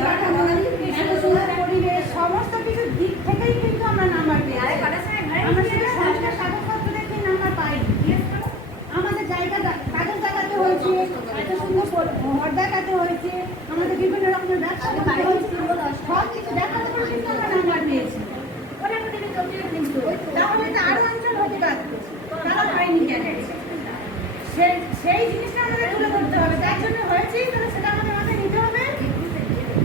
পরিকাঠামো, এত সুন্দর পরিবেশ, সমস্ত কিছু দিক থেকেই কিন্তু আমরা নাম্বার পেয়েছি। আমরা শুধু সংস্কার কাগজপত্র দেখেই নাম্বার পাইনি। আমাদের জায়গা কাগজ দেখাতে হয়েছে, এত সুন্দর ঘর দেখাতে হয়েছে, আমাদের বিভিন্ন রকমের ব্যবসা করতে হয়েছে, সব কিছু দেখাতে করে কিন্তু আমরা নাম্বার পেয়েছি। তাহলে তো আরো অঞ্চল হতে পারতো, তারা পায়নি কেন? সেই জিনিসটা আমাদের তুলে ধরতে হবে, তার জন্য হয়েছে, তাহলে সেটা আমাদের মাথায় নিতে হবে।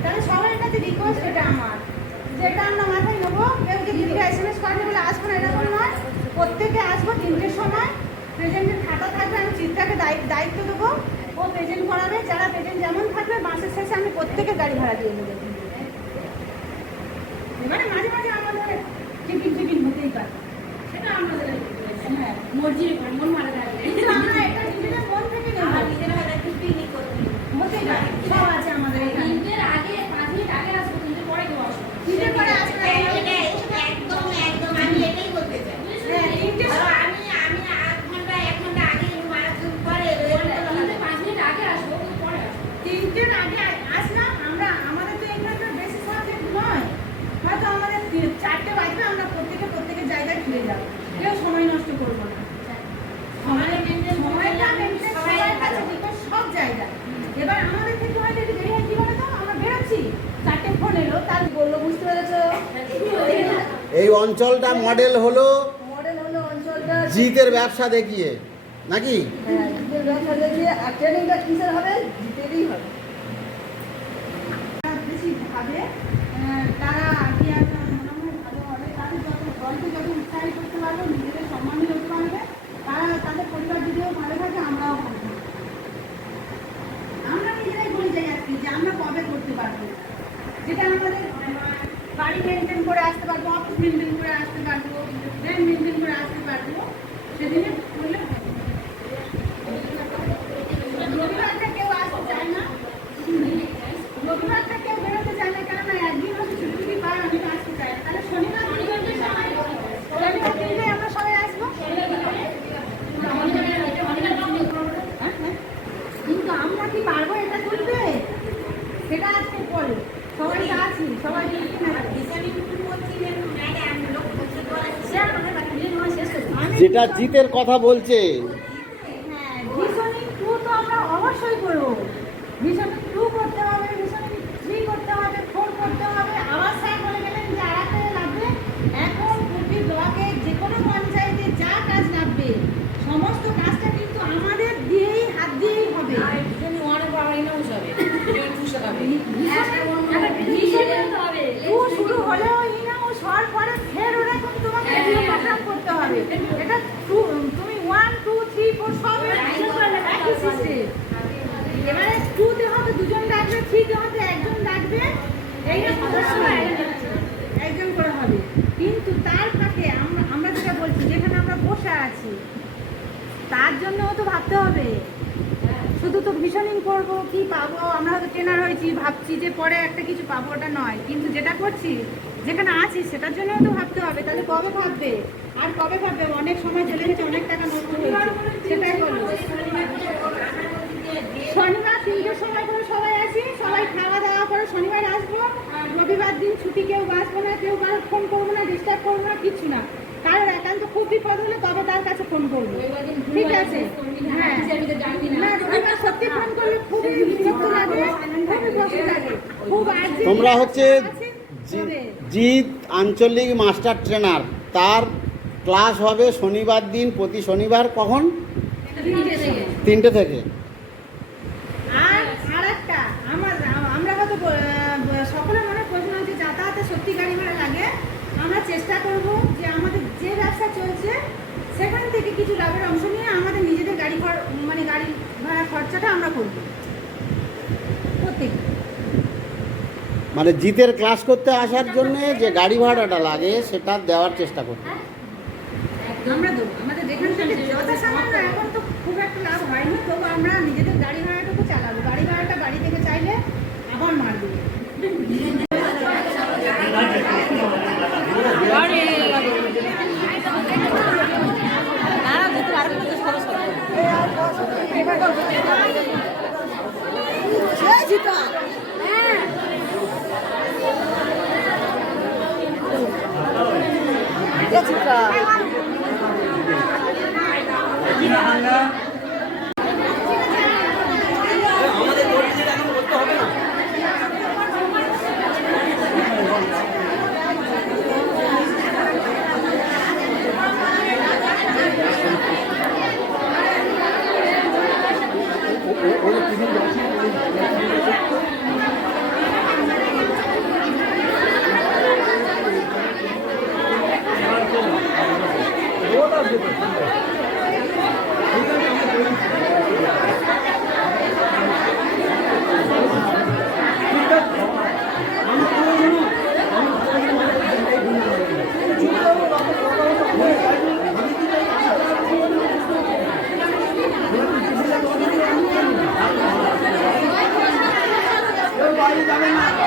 তাহলে সবার কাছে রিকোয়েস্ট এটা আমার, যেটা আমরা মাথায় নেবো। কেউ যে দিদিরা SMS করে বলে আসবো না, এরকম নয়। প্রত্যেকে আসবো 3টের সময়, প্রেজেন্টের খাতা থাকবে, আমি চিত্রাকে দায়িত্ব দেবো, ও প্রেজেন্ট করাবে। যারা প্রেজেন্ট যেমন থাকবে মাসের শেষে আমি প্রত্যেকের গাড়ি ভাড়া দিয়ে দেবো। এবারে মাঝে মাঝে আমাদের টিফিন হতেই পারে, সেটা আমাদের হ্যাঁ মর্জির মন মারা যাবে, কিন্তু আমরা এটা নিজেদের মন থেকে নেবো। নিজেরা পিকনিক করতে হতেই পারে, সব আছে আমাদের এখানে। 3টের আগে 5 মিনিট আগে আসবো, 3টের পরে কেউ আসবো, 3টের পরে আসবে একদম আমি এটাই বলতে চাই। হ্যাঁ 3টে আমি 8 ঘন্টা 1 ঘন্টা আগে মারাথন পরে 5 মিনিট আগে আসবো, পরে আসবো। 3টের আগে আসলাম আমরা, আমাদের তো এখানে বেশি সাবজেক্ট নয়, হয়তো আমাদের 4টে বাজবে, আমরা প্রত্যেকের জায়গায় ফিরে যাবো, কেউ সময় নষ্ট করবো না। সময়টা মেনটেন সবার কাছে বিকজ সব জায়গায়। এবার আমাদের থেকে হয়তো একটু দেরি হয়, কি বলে তো আমরা বেরোচ্ছি, 4টে ফোন এলো, তার বললো, বুঝতে পেরেছো? এই অঞ্চলটা মডেল হলো অঞ্চলটা জিতের ব্যবসা দেখিয়ে নাকি? হ্যাঁ, জিতের ব্যবসা দেখিয়ে। আর ট্রেনিংটা কিসের হবে? জিতেরই হবে। বেশি ভাবে তারা কি আর মনে হয় ভালো হবে, তাদের দলকে যত উৎসাহিত করতে পারবে, নিজেদের সম্মানিত করতে পারবে, তারা তাদের পরিবার যদিও ভালো থাকে, আমরাও ভালো থাকবো। আমরা নিজেরাই বলে যাই আজকে যে আমরা কবে করতে পারবো, যেটা আমাদের বাড়ি মেনটেন করে আসতে পারবো, অফিস মেনটেন করে আসতে পারবো, ব্যাংক মেনটেন করে আসতে পারবো, সেদিনে করলে হবে। রবিবারটা কেউ আসতে চায় না, রবিবারটা কেউ বেরোতে চায় না, কেননা একদিন হচ্ছে ছুটি পায়, আমি তো আসতে চাই। তাহলে শনিবার দিনে আমরা সবাই আসবো, কিন্তু আমরা কি পারবো এটা তুলবে? সেটা আজকে পরে সবাই আছি, সবাই যেটা জিতের কথা বলছে, হ্যাঁ ভিশনিং 2 তো আমরা অবশ্যই করবো। ভিশনিং 2 করতে হবে, ভিশনিং 3 করতে হবে, 4 করতে হবে। আবার স্যার বলে গেলেন যে আড়াতে লাগবে। এখন প্রতি ব্লকে যে কোনো পঞ্চায়েতে যা কাজ লাগবে, সমস্ত কাজটা কিন্তু আমাদের দিয়েই হাত দিয়েই হবে। শুরু হলেও ইনাউস হওয়ার পরে ফের ওরকম তোমাকে প্রোগ্রাম করতে হবে। এটা তুমি 1 2 3 4 সব একই সিস্টেম। এবারে 2 তে হয়তো 2 জন ডাকবে, 3 তে হয়তো 1 জন ডাকবে, এইরকম একজন করে হবে। কিন্তু তার ফাঁকে আমরা যেটা বলছি, যেখানে আমরা বসে আছি তার জন্যও তো ভাবতে হবে। শুধু তো ভিশনিং করবো, কি পাবো, আমরা হয়তো ট্রেনার হয়েছি, ভাবছি যে পরে একটা কিছু পাবো, ওটা নয়। কিন্তু যেটা করছি, যেখানে আছি, সেটার জন্যও তো ভাবতে হবে। তাহলে কবে ভাববে আর কবে ভাববে? অনেক সময় চলে গেছে, অনেক টাকা নষ্ট হয়েছে, সেটাই বলবো। শনিবার 3টের সময় করে সবাই আসি, সবাই খাওয়া দাওয়া করে শনিবার আসবো। রবিবার দিন ছুটি, কেউ বাঁচবো না, কেউ কারো ফোন করবো না, ডিস্টার্ব করবো না, কিচ্ছু না। কারোর একান্ত খুব বিপদ হলে তবে তার কাছে ফোন করবো, ঠিক আছে? হ্যাঁ না, রবিবার সত্যি ফোন করলে খুবই বিরক্ত লাগে, খুবই কষ্ট লাগে, খুব আর্জেন্ট। তোমরা হচ্ছে জিত আঞ্চলিক মাস্টার ট্রেনার, তার ক্লাস হবে শনিবার দিন, প্রতি শনিবার। কখন? 3টে থেকে। আর একটা আমরা হয়তো সকলের মনে প্রশ্ন আছে, যাতায়াতে সত্যি গাড়ি ভাড়া লাগে। আমরা চেষ্টা করব যে আমাদের যে ব্যবসা চলছে সেখান থেকে কিছু লাভের অংশ নিয়ে আমাদের নিজেদের গাড়ি ভাড়া খরচাটা আমরা করব প্রত্যেক। মানে জিতের ক্লাস করতে আসার জন্য যে গাড়ি ভাড়াটা লাগে সেটা দেওয়ার চেষ্টা করতে। আমরা দেবো, আমাদের যেখান থেকে যথাসামান্য, এখন তো খুব একটা লাভ হয়নি, তবু আমরা নিজেদের গাড়ি ভাড়াটুকু চালাবো। গাড়ি ভাড়াটা বাড়ি থেকে চাইলে আবার মার দেবো। চিত্রা যাবেন না